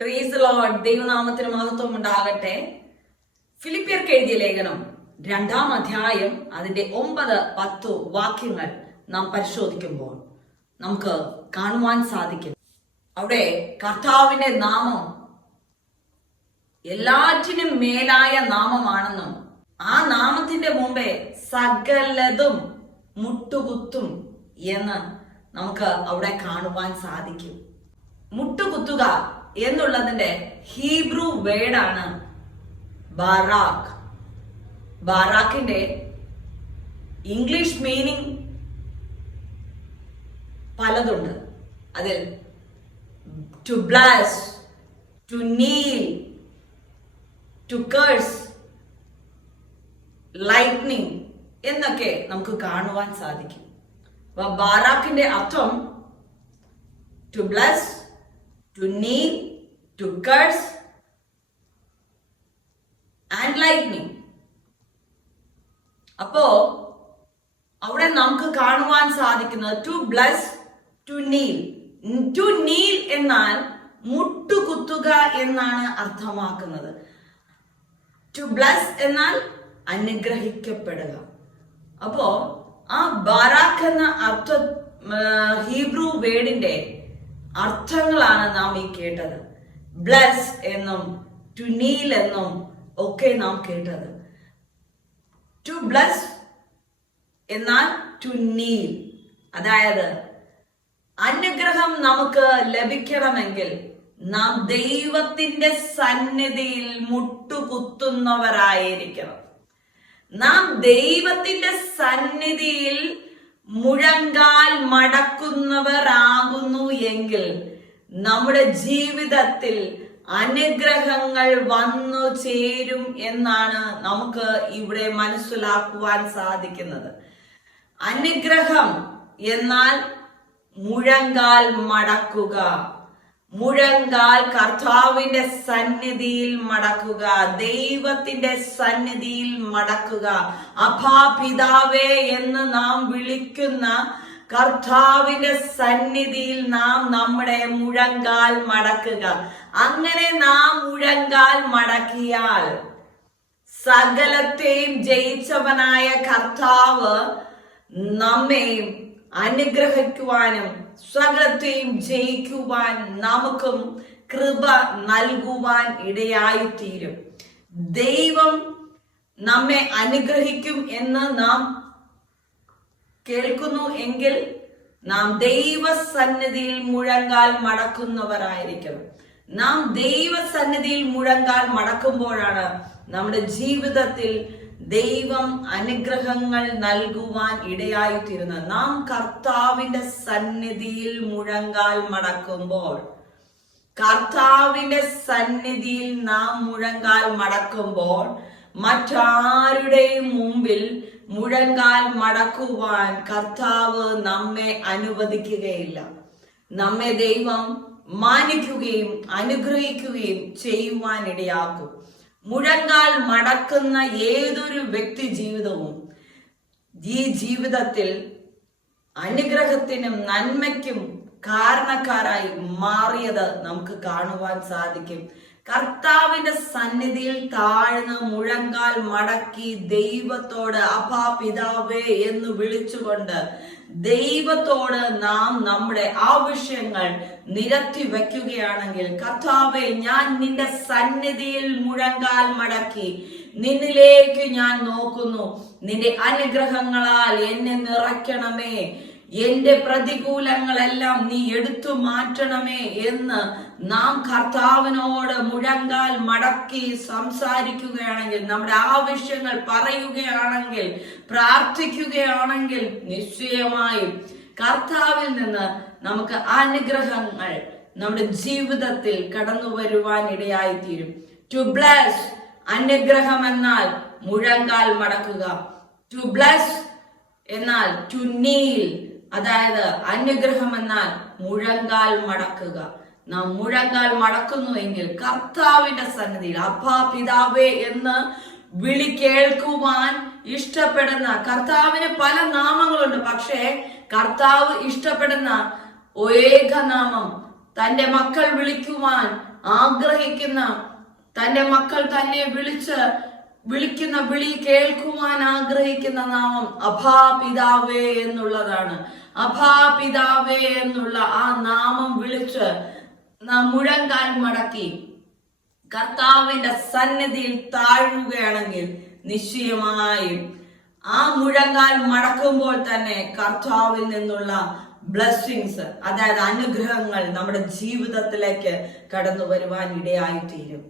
പ്രീസ് load ദൈവനാമത്തിന് മഹത്വം ഉണ്ടാകട്ടെ. ഫിലിപ്പിയർക്ക് എഴുതിയ ലേഖനം രണ്ടാം അധ്യായം അതിന്റെ ഒമ്പത് പത്ത് വാക്യങ്ങൾ നാം പരിശോധിക്കുമ്പോൾ നമുക്ക് കാണുവാൻ സാധിക്കും. അവിടെ കർത്താവിന്റെ നാമം എല്ലാറ്റിനും മേലായ നാമമാണെന്നും ആ നാമത്തിന്റെ മുമ്പേ സകലതും മുട്ടുകുത്തും എന്ന് നമുക്ക് അവിടെ കാണുവാൻ സാധിക്കും. മുട്ടുകുത്തുക എന്നുള്ളതിന്റെ ഹീബ്രു വേർഡാണ് ബാറാഖ്. ബാറാക്കിന്റെ ഇംഗ്ലീഷ് മീനിങ് പലതുണ്ട്. അതിൽ to bless to kneel to curse lightning എന്നൊക്കെ നമുക്ക് കാണുവാൻ സാധിക്കും. അപ്പൊ ബാറാക്കിന്റെ അർത്ഥം to bless to kneel to curse and lightning അപ്പോ അവിടെ നമുക്ക് കാണുവാൻ സാധിക്കുന്നത് to bless to kneel to kneel എന്നാൽ മുട്ടുകുത്തുക എന്നാണ് അർത്ഥമാക്കുന്നത്. ടു ബ്ലസ് എന്നാൽ അനുഗ്രഹിക്കപ്പെടുക. അപ്പോ ആ ബാറാഖ് എന്ന അർത്ഥ ഹീബ്രു വേർഡിന്റെ അർത്ഥങ്ങളാണ് നാം ഈ കേട്ടത്. ബ്ലസ് എന്നും ടു നീൽ എന്നും ഒക്കെ നാം കേട്ടത്. ടു ബ്ലസ് എന്നാൽ ടു നീൽ അതായത് അനുഗ്രഹം നമുക്ക് ലഭിക്കണമെങ്കിൽ നാം ദൈവത്തിന്റെ സന്നിധിയിൽ മുട്ടുകുത്തുന്നവരായിരിക്കണം. നാം ദൈവത്തിന്റെ സന്നിധിയിൽ മുഴങ്കാൽ മടക്കുന്നവരാകുന്നു എങ്കിൽ നമ്മുടെ ജീവിതത്തിൽ അനുഗ്രഹങ്ങൾ വന്നു ചേരും എന്നാണ് നമുക്ക് ഇവിടെ മനസ്സിലാക്കുവാൻ സാധിക്കുന്നത്. അനുഗ്രഹം എന്നാൽ മുഴങ്കാൽ മടക്കുക. മുഴങ്കാൽ കർത്താവിന്റെ സന്നിധിയിൽ മടക്കുക. ദൈവത്തിന്റെ സന്നിധിയിൽ മടക്കുക. അഭാപിതാവേ എന്ന് നാം വിളിക്കുന്ന കർത്താവിന്റെ സന്നിധിയിൽ നാം നമ്മുടെ മുഴങ്കാൽ മടക്കുക. അങ്ങനെ നാം മുഴങ്കാൽ മടക്കിയാൽ സകലത്തെയും ജയിച്ചവനായ കർത്താവ് നമ്മെ അനുഗ്രഹിക്കുവാനും സകലത്തെയും ജയിക്കുവാൻ നമുക്കും കൃപ നൽകുവാൻ ഇടയായിത്തീരും. ദൈവം നമ്മെ അനുഗ്രഹിക്കും എന്ന് നാം കേൾക്കുന്നു എങ്കിൽ നാം ദൈവസന്നിധിയിൽ മുഴങ്കാൽ മടക്കുന്നവരായിരിക്കണം നാം ദൈവസന്നിധിയിൽ മുഴങ്കാൽ മടക്കുമ്പോഴാണ് നമ്മുടെ ജീവിതത്തിൽ ദൈവം അനുഗ്രഹങ്ങൾ നൽകുവാൻ ഇടയായിത്തീരുന്നത്. നാം കർത്താവിന്റെ സന്നിധിയിൽ മുഴങ്കാൽ മടക്കുമ്പോൾ കർത്താവിന്റെ സന്നിധിയിൽ നാം മുഴങ്കാൽ മടക്കുമ്പോൾ മറ്റാരുടെയും മുമ്പിൽ മുഴങ്കാൽ മടക്കുവാൻ കർത്താവ് നമ്മെ അനുവദിക്കുകയില്ല. നമ്മെ ദൈവം മാനിക്കുകയും അനുഗ്രഹിക്കുകയും ചെയ്യുവാൻ ഇടയാക്കും മുഴങ്കാൽ മടക്കുന്ന ഏതൊരു വ്യക്തി ജീവിതവും ഈ ജീവിതത്തിൽ അനുഗ്രഹത്തിനും നന്മയ്ക്കും കാരണക്കാരായി മാറിയത് നമുക്ക് കാണുവാൻ സാധിക്കും. കർത്താവിന്റെ സന്നിധിയിൽ താഴ്ന്ന് മുഴങ്കാൽ മടക്കി ദൈവത്തോട് അഭാ പിതാവേ എന്ന് വിളിച്ചുകൊണ്ട് ദൈവത്തോട് നാം നമ്മുടെ ആവശ്യങ്ങൾ നിരത്തി വയ്ക്കുകയാണെങ്കിൽ കർത്താവെ ഞാൻ നിന്റെ സന്നിധിയിൽ മുഴങ്കാൽ മടക്കി നിന്നിലേക്ക് ഞാൻ നോക്കുന്നു. നിന്റെ അനുഗ്രഹങ്ങളാൽ എന്നെ നിറയ്ക്കണമേ. എന്റെ പ്രതികൂലങ്ങളെല്ലാം നീ എടുത്തു മാറ്റണമേ എന്ന് നാം കർത്താവിനോട് മുഴങ്കാൽ മടക്കി സംസാരിക്കുകയാണെങ്കിൽ നമ്മുടെ ആവശ്യങ്ങൾ പറയുകയാണെങ്കിൽ പ്രാർത്ഥിക്കുകയാണെങ്കിൽ നിശ്ചയമായും കർത്താവിൽ നിന്ന് നമുക്ക് അനുഗ്രഹങ്ങൾ നമ്മുടെ ജീവിതത്തിൽ കടന്നു വരുവാൻ ഇടയായിത്തീരും. ടു ബ്ലസ് അനുഗ്രഹം എന്നാൽ മുഴങ്കാൽ മടക്കുക. ടു ബ്ലസ് എന്നാൽ ടു നീൽ അതായത് അനുഗ്രഹം എന്നാൽ മുഴങ്കാൽ മടക്കുക. നാം മുഴങ്കാൽ മടക്കുന്നു എങ്കിൽ കർത്താവിന്റെ സന്നിധിയിൽ അപ്പാ പിതാവേ എന്ന് വിളി കേൾക്കുവാൻ ഇഷ്ടപ്പെടുന്ന കർത്താവിന് പല നാമങ്ങളുണ്ട്. പക്ഷേ കർത്താവ് ഇഷ്ടപ്പെടുന്ന ഏകനാമം തന്റെ മക്കൾ വിളിക്കുവാൻ ആഗ്രഹിക്കുന്ന തന്റെ മക്കൾ തന്നെ വിളിച്ച് വിളിക്കുന്ന വിളി കേൾക്കുവാൻ ആഗ്രഹിക്കുന്ന നാമം അഭാ പിതാവേ എന്നുള്ളതാണ്. അഭാ പിതാവേ എന്നുള്ള ആ നാമം വിളിച്ച് മുഴങ്കാൽ മടക്കി കർത്താവിന്റെ സന്നിധിയിൽ താഴുകയാണെങ്കിൽ നിശ്ചയമായും ആ മുഴങ്കാൽ മടക്കുമ്പോൾ തന്നെ കർത്താവിൽ നിന്നുള്ള ബ്ലെസ്സിങ്സ് അതായത് അനുഗ്രഹങ്ങൾ നമ്മുടെ ജീവിതത്തിലേക്ക് കടന്നു വരുവാൻ ഇടയായിത്തീരും.